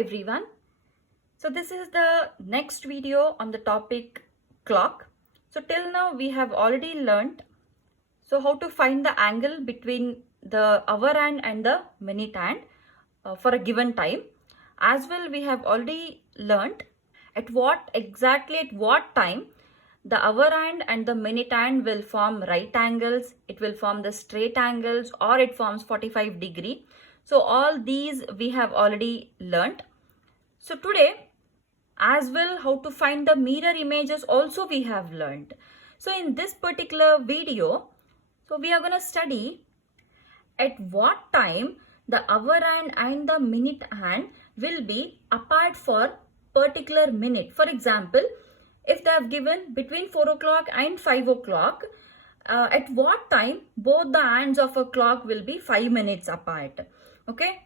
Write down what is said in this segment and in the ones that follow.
everyone. So this is the next video on the topic clock. So till now we have already learnt how to find the angle between the hour hand and the minute hand for a given time. As well, we have already learnt at what time the hour hand and the minute hand will form right angles, it will form the straight angles, or it forms 45 degree. So all these we have already learnt. So today as well, how to find the mirror images also we have learnt. So in this particular video, so we are going to study at what time the hour hand and the minute hand will be apart for particular minute. For example, if they have given between 4 o'clock and 5 o'clock, at what time both the hands of a clock will be 5 minutes apart. Okay.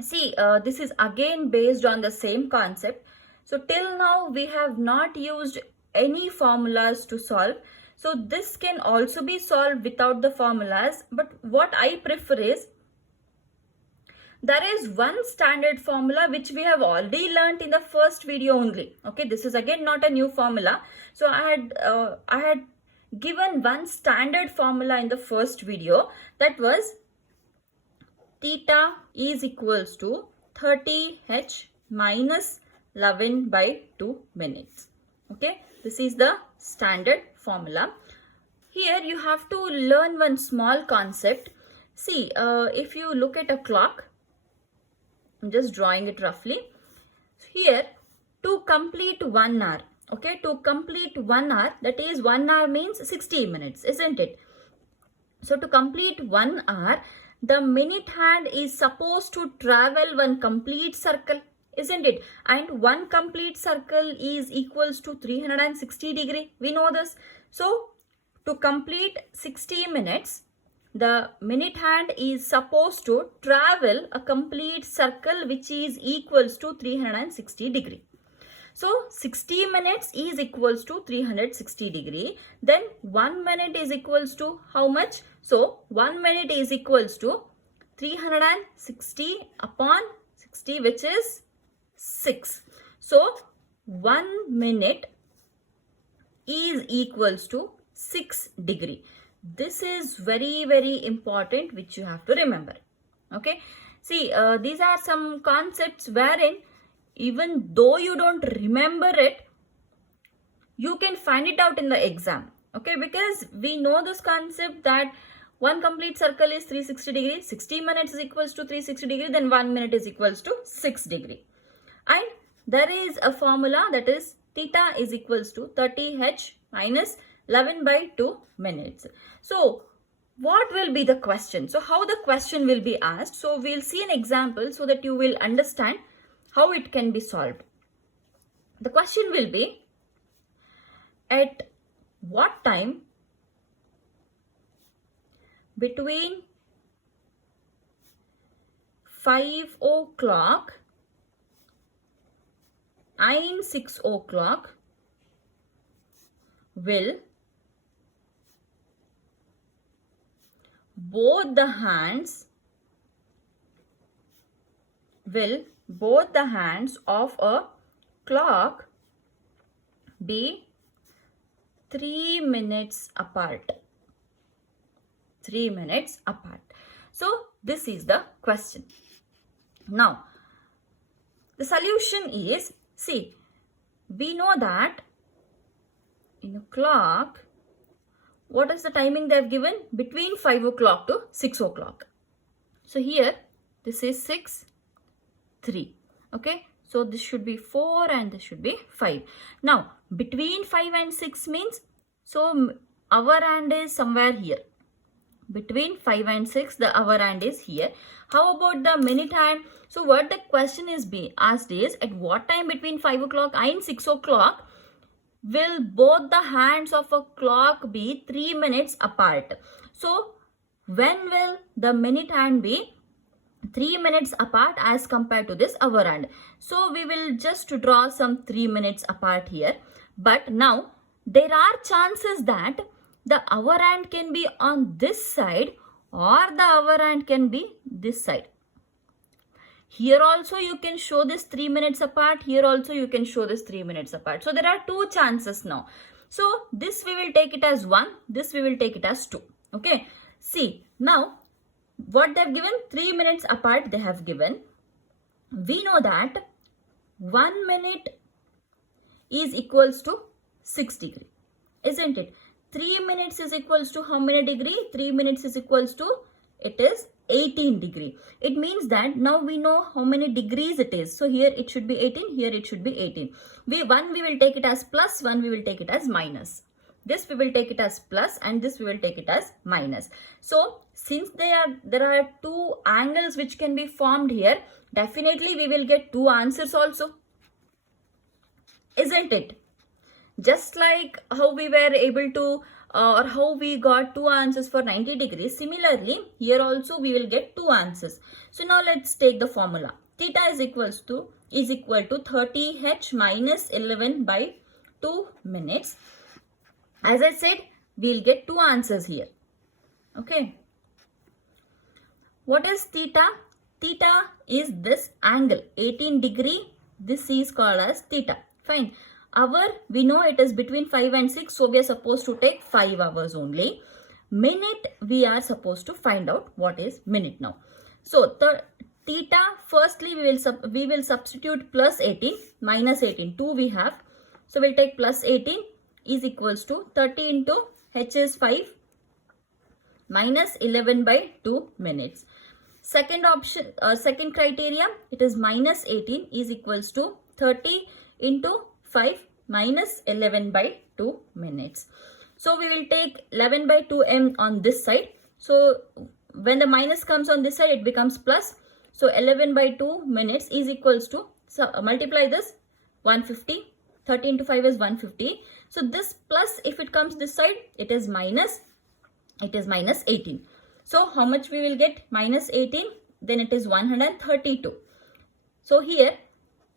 See, this is again based on the same concept. So till now we have not used any formulas to solve. So this can also be solved without the formulas. But what I prefer is, there is one standard formula which we have already learnt in the first video only. Okay, this is again not a new formula. So I had given one standard formula in the first video, that was theta is equals to 30h minus 11 by 2 minutes. Okay, this is the standard formula. Here you have to learn one small concept. See, if you look at a clock, I'm just drawing it roughly. Here, to complete 1 hour, okay, to complete 1 hour, that is 1 hour means 60 minutes, isn't it? So to complete 1 hour, the minute hand is supposed to travel one complete circle, isn't it? And one complete circle is equals to 360 degree. We know this. So to complete 60 minutes, the minute hand is supposed to travel a complete circle which is equals to 360 degree. So 60 minutes is equals to 360 degree. Then 1 minute is equals to how much? So 1 minute is equals to 360 upon 60, which is 6. So 1 minute is equals to 6 degree. This is very, very important, which you have to remember. Okay. See, these are some concepts wherein even though you don't remember it, you can find it out in the exam. Okay. Because we know this concept that one complete circle is 360 degree, 60 minutes is equals to 360 degree, then 1 minute is equals to 6 degree. And there is a formula, that is theta is equals to 30h minus 11 by 2 minutes. So what will be the question? So how the question will be asked? So we'll see an example so that you will understand how it can be solved. The question will be, at what time between 5 o'clock and 6 o'clock will both the hands of a clock be 3 minutes apart. 3 minutes apart. So this is the question. Now the solution is, see, we know that in a clock, what is the timing they have given? Between 5 o'clock to 6 o'clock. So here, this is 6, 3. Okay. So this should be 4 and this should be 5. Now, between 5 and 6 means, so hour hand is somewhere here. Between 5 and 6, the hour hand is here. How about the minute hand? So what the question is being asked is, at what time between 5 o'clock and 6 o'clock will both the hands of a clock be 3 minutes apart? So when will the minute hand be 3 minutes apart as compared to this hour hand? So we will just draw some 3 minutes apart here. But now there are chances that the hour hand can be on this side or the hour hand can be this side. Here also you can show this 3 minutes apart. Here also you can show this 3 minutes apart. So there are two chances now. So this we will take it as 1. This we will take it as 2. Okay. See, now what they have given, 3 minutes apart they have given. We know that 1 minute is equals to 6 degree, isn't it? 3 minutes is equals to how many degree? 3 minutes is equals to, it is 18 degree. It means that now we know how many degrees it is. So here it should be 18, here it should be 18. One we will take it as plus, one we will take it as minus. This we will take it as plus and this we will take it as minus. So since there are two angles which can be formed here, definitely we will get two answers also, isn't it? Just like how we were able to or how we got two answers for 90 degrees, similarly here also we will get two answers. So now let's take the formula. Theta is equal to 30h minus 11 by 2 minutes. As I said, we'll get two answers here. Okay. What is theta? Theta is this angle, 18 degree. This is called as theta. Fine. Hour, we know it is between 5 and 6. So we are supposed to take 5 hours only. Minute, we are supposed to find out what is minute now. So the theta, firstly we will substitute plus 18, minus 18. 2 we have. So we'll take plus 18 is equals to 30 into h is 5 minus 11 by 2 minutes. Second option, second criteria, it is minus 18 is equals to 30 into 5 minus 11 by 2 minutes. So we will take 11 by 2m on this side. So when the minus comes on this side, it becomes plus. So 11 by 2 minutes is equals to, so multiply this, 150. 30 into 5 is 150. So this plus, if it comes this side, it is minus 18. So how much we will get? Minus 18, then it is 132. So here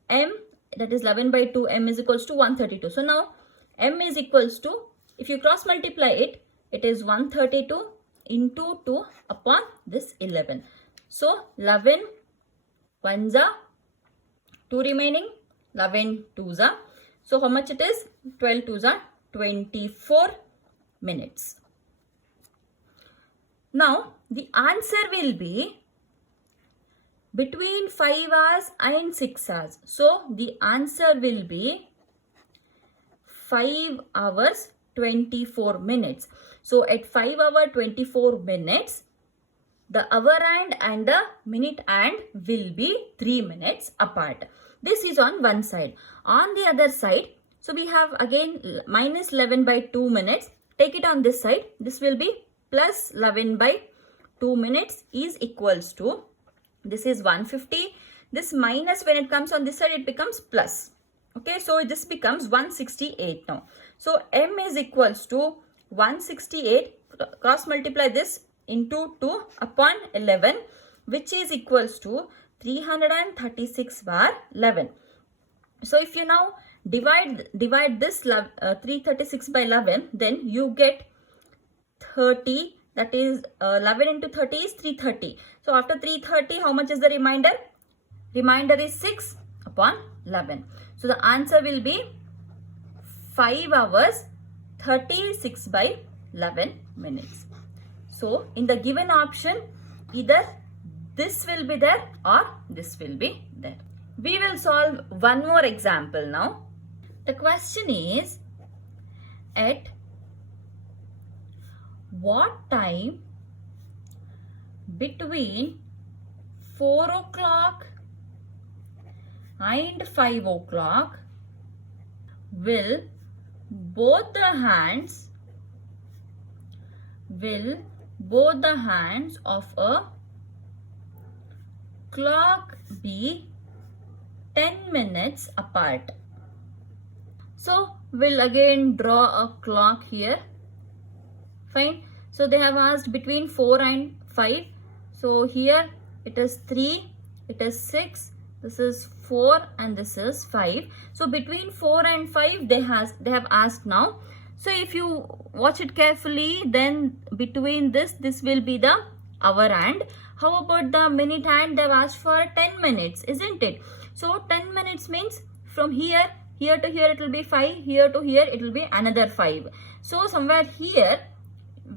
m, that is 11 by 2, m is equals to 132. So now m is equals to, if you cross multiply it, it is 132 into 2 upon this 11. So 11 ones are 2 remaining, 11 twos are. So how much it is? 12 twos are 24 minutes. Now the answer will be between 5 hours and 6 hours. So the answer will be 5 hours 24 minutes. So at 5 hours 24 minutes, the hour hand and the minute hand will be 3 minutes apart. This is on one side. On the other side, so we have again minus 11 by 2 minutes. Take it on this side. This will be plus 11 by 2 minutes is equals to, this is 150. This minus, when it comes on this side, it becomes plus. Okay, so this becomes 168 now. So m is equals to 168, cross multiply this into 2 upon 11, which is equals to 336 bar 11. So if you now divide this 336 by 11, then you get 30. That is 11 into 30 is 330. So after 330, how much is the remainder? Remainder is 6 upon 11. So the answer will be 5 hours 36 by 11 minutes. So in the given option, either this will be there or this will be there. We will solve one more example now. The question is, at what time between 4 o'clock and 5 o'clock will both the hands of a clock be 10 minutes apart? So we'll again draw a clock here. Fine. So they have asked between 4 and 5. So here it is 3, it is 6, this is 4 and this is 5. So between 4 and 5 they have asked now. So if you watch it carefully, then between this will be the hour hand. How about the minute hand? They've asked for 10 minutes, isn't it? So 10 minutes means from here to here it will be 5, here to here it will be another 5. So somewhere here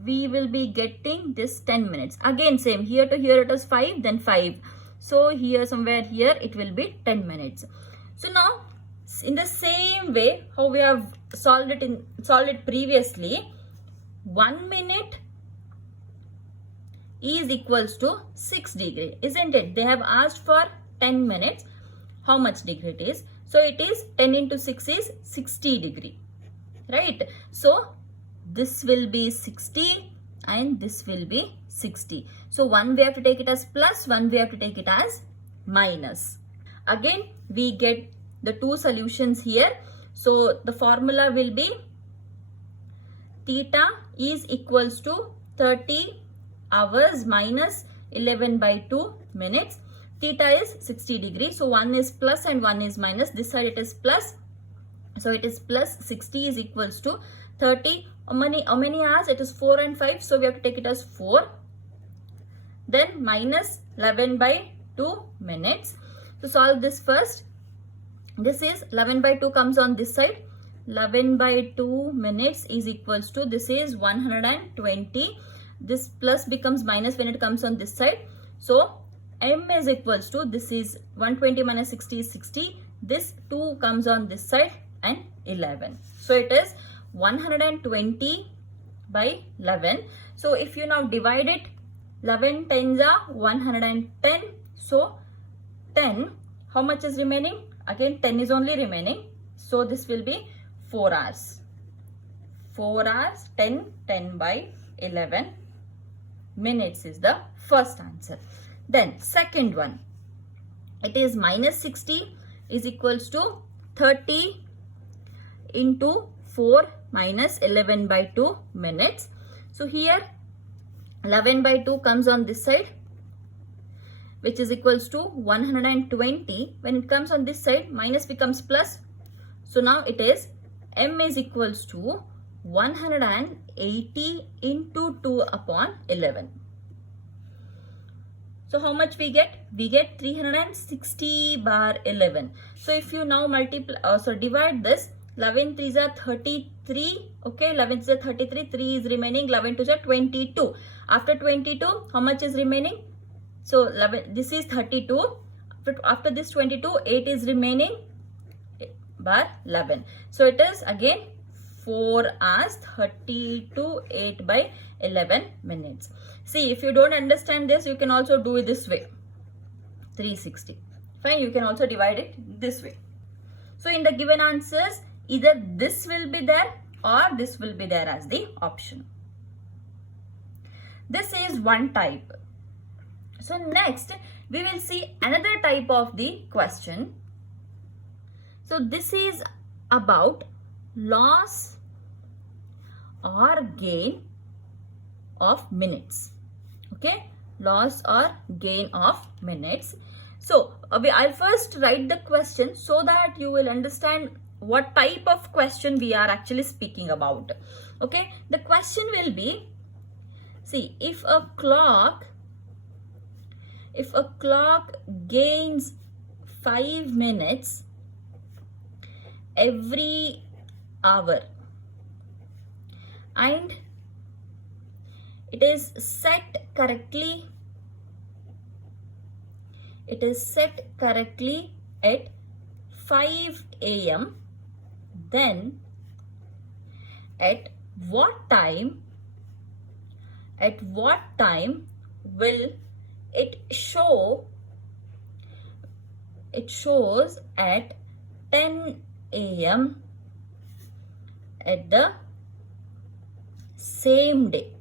we will be getting this 10 minutes. Again same, here to here it is 5, then 5. So here somewhere here it will be 10 minutes. So now in the same way how we have solved it previously, 1 minute is equals to 6 degree, isn't it? They have asked for 10 minutes. How much degree it is? So it is 10 into 6 is 60 degree, right? So this will be 60 and this will be 60. So one we have to take it as plus, one we have to take it as minus. Again we get the two solutions here. So the formula will be theta is equals to 30 hours minus 11 by 2 minutes. Theta is 60 degrees. So one is plus and one is minus. This side it is plus. So it is plus 60 is equals to 30. How many hours? It is 4 and 5. So we have to take it as 4. Then minus 11 by 2 minutes. So solve this first. This is 11 by 2 comes on this side. 11 by 2 minutes is equals to, this is 120. This plus becomes minus when it comes on this side. So m is equals to, this is 120 minus 60 is 60. This 2 comes on this side and 11. So it is 120 by 11. So if you now divide it, 11 tens are 110. So 10, how much is remaining? Again 10 is only remaining. So this will be 4 hours. 4 hours, 10 by 11 minutes is the first answer. Then second one, it is minus 60 is equals to 30 into 4 minus 11 by 2 minutes. So here 11 by 2 comes on this side, which is equals to 120. When it comes on this side, minus becomes plus. So now it is m is equals to 180 into 2 upon 11. So how much we get? We get 360 bar 11. So if you now divide this, 11 3s are 33. Okay, 11 3s are 33. 3 is remaining. 11 2s are 22. After 22, how much is remaining? So 11. This is 32. After this 22, 8 is remaining. Bar 11. So it is again 4 hours 32 8 by 11 minutes. See, if you don't understand this, you can also do it this way. 360. Fine, you can also divide it this way. So in the given answers, either this will be there or this will be there as the option. This is one type. So next, we will see another type of the question. So this is about loss or gain of minutes. Okay, loss or gain of minutes. So I'll first write the question so that you will understand what type of question we are actually speaking about. Okay, the question will be, see, if a clock gains 5 minutes every hour and it is set correctly at 5 a.m. then at what time will it show? It shows at 10 a.m. at the same day.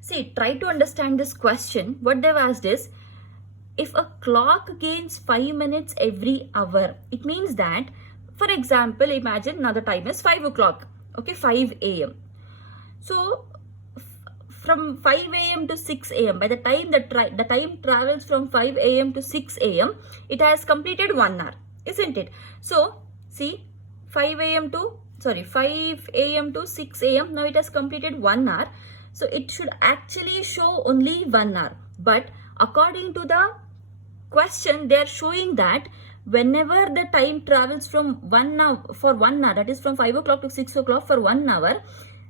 See, try to understand this question. What they've asked is, if a clock gains 5 minutes every hour, it means that, for example, imagine now the time is 5 o'clock, okay, 5 a.m. So from 5 a.m. to 6 a.m., by the time the time travels from 5 a.m. to 6 a.m., it has completed 1 hour, isn't it? So see, 5 a.m. to 6 a.m. now it has completed 1 hour. So it should actually show only 1 hour. But According to the question, they are showing that whenever the time travels from 1 hour, for 1 hour, that is from 5 o'clock to 6 o'clock for 1 hour,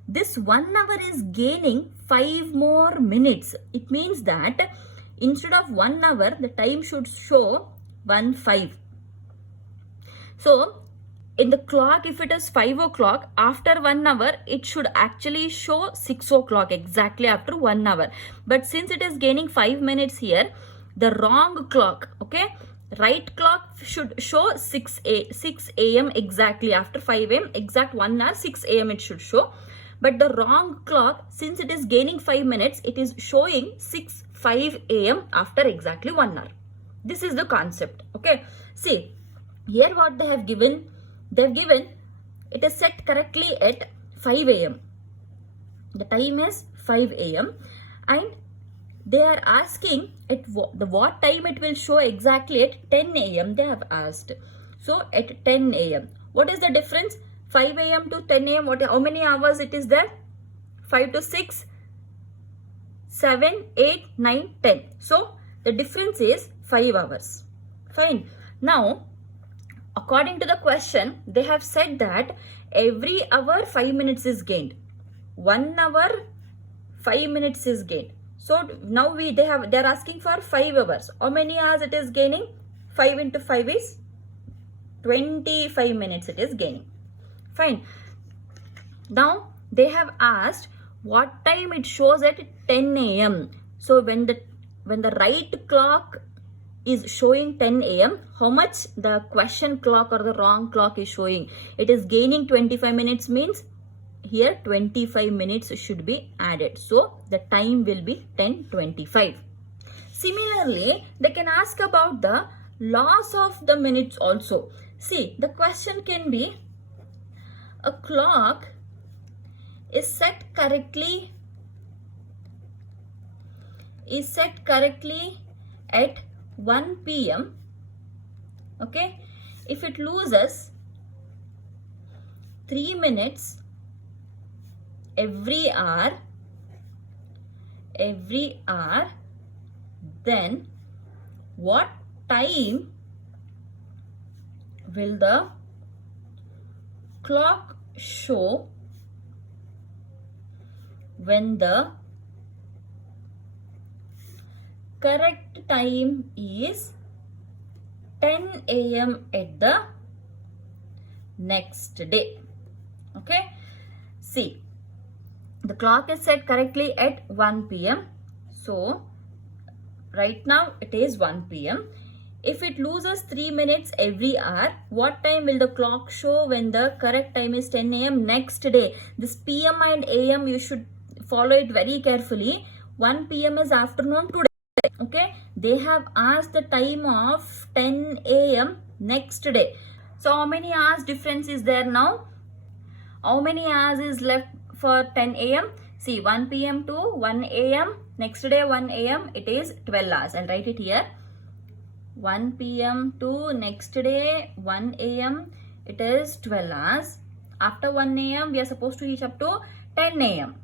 this 1 hour is gaining 5 more minutes. It means that instead of 1 hour, the time should show 1:05. So in the clock, if it is 5 o'clock, after 1 hour, it should actually show 6 o'clock exactly after 1 hour. But since it is gaining 5 minutes here, the wrong clock, okay? Right clock should show 6 a.m. exactly after 5 a.m. exact 1 hour, 6 a.m. it should show. But the wrong clock, since it is gaining 5 minutes, it is showing 6:05 a.m. after exactly 1 hour. This is the concept, okay? See, here what they have given, it is set correctly at 5 a.m. The time is 5 a.m. and they are asking at what time it will show exactly at 10 a.m. they have asked. So at 10 a.m. What is the difference? 5 a.m. to 10 a.m. How many hours it is there? 5 to 6, 7, 8, 9, 10. So the difference is 5 hours. Fine. Now, according to the question, they have said that every hour 5 minutes is gained. 1 hour 5 minutes is gained. So now they are asking for 5 hours. How many hours it is gaining? 5 into 5 is 25 minutes it is gaining. Fine. Now they have asked what time it shows at 10 a.m. So when the right clock is showing 10 a.m., how much the question clock or the wrong clock is showing? It is gaining 25 minutes means here 25 minutes should be added. So the time will be 10:25. Similarly, they can ask about the loss of the minutes also. See, the question can be, a clock is set correctly at 1 p.m. okay? If it loses 3 minutes every hour, then what time will the clock show when the correct time is 10 a.m. at the next day? Okay, see, the clock is set correctly at 1 p.m. So right now it is 1 p.m. If it loses 3 minutes every hour, what time will the clock show when the correct time is 10 a.m. next day? This p.m. and a.m. you should follow it very carefully. 1 p.m. is afternoon today. Okay, they have asked the time of 10 a.m. next day. So how many hours difference is there now? How many hours is left for 10 a.m.? See, 1 p.m. to 1 a.m. next day 1 a.m. it is 12 hours. I'll write it here. 1 p.m. to next day 1 a.m. it is 12 hours. After 1 a.m. we are supposed to reach up to 10 a.m.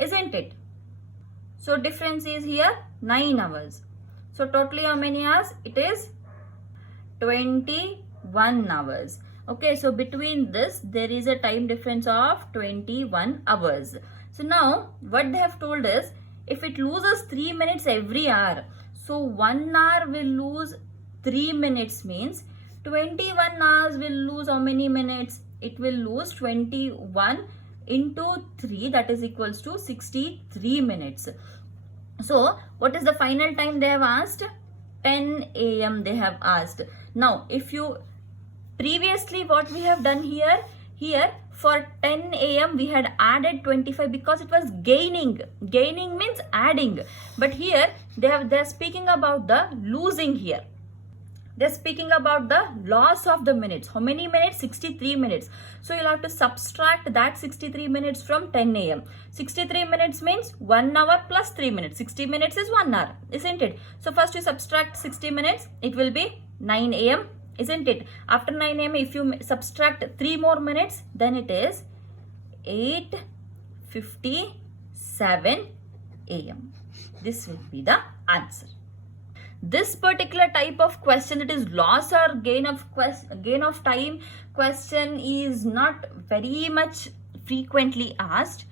isn't it? So difference is here 9 hours. So totally how many hours? It is 21 hours. Okay, so between this there is a time difference of 21 hours. So now what they have told is, if it loses 3 minutes every hour, so 1 hour will lose 3 minutes means 21 hours will lose how many minutes? It will lose 21 into 3, that is equals to 63 minutes. So what is the final time they have asked? 10 a.m. they have asked. Now if you previously what we have done here for 10 a.m. we had added 25 because it was gaining means adding, but here they're speaking about the losing here. They're speaking about the loss of the minutes. How many minutes? 63 minutes. So you'll have to subtract that 63 minutes from 10 a.m. 63 minutes means 1 hour plus 3 minutes. 60 minutes is 1 hour, isn't it? So first you subtract 60 minutes, it will be 9 a.m. isn't it? After 9 a.m. if you subtract 3 more minutes, then it is 8:57 a.m. This will be the answer. this particular type of question, that is loss or gain of time question, is not very much frequently asked,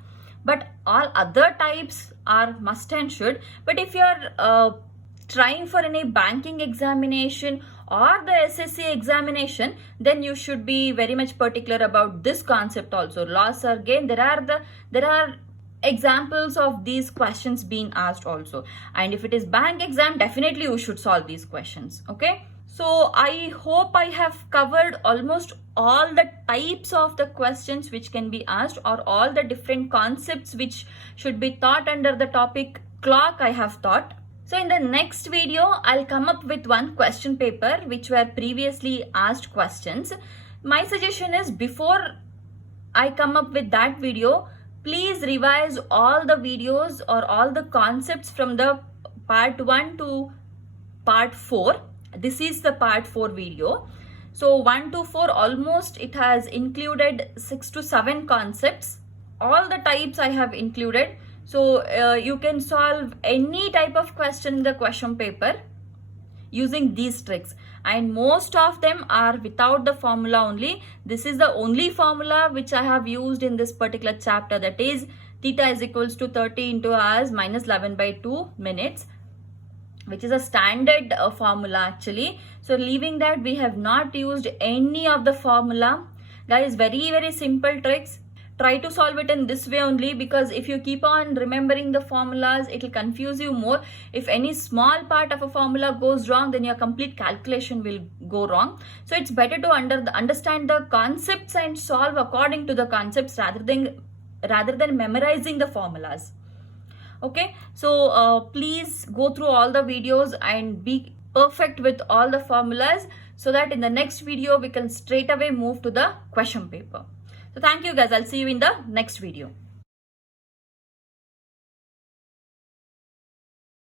but all other types are must and should. But if you're trying for any banking examination or the SSC examination, then you should be very much particular about this concept also, loss or gain. There are examples of these questions being asked also, and if it is bank exam, definitely you should solve these questions. Okay, so I hope I have covered almost all the types of the questions which can be asked, or all the different concepts which should be taught under the topic clock I have taught. So in the next video, I'll come up with one question paper which were previously asked questions. My suggestion is, before I come up with that video, please revise all the videos or all the concepts from the part 1 to part 4. This is the part 4 video. So 1 to 4, almost it has included 6 to 7 concepts. All the types I have included. So you can solve any type of question in the question paper using these tricks, and most of them are without the formula only. This is the only formula which I have used in this particular chapter, that is theta is equals to 30 into hours minus 11 by 2 minutes, which is a standard formula actually. So leaving that, we have not used any of the formula. Guys, very simple tricks. Try to solve it in this way only, because if you keep on remembering the formulas, it will confuse you more. If any small part of a formula goes wrong, then your complete calculation will go wrong. So it's better to understand the concepts and solve according to the concepts rather than memorizing the formulas. Okay, so please go through all the videos and be perfect with all the formulas, so that in the next video we can straight away move to the question paper. So thank you guys. I'll see you in the next video.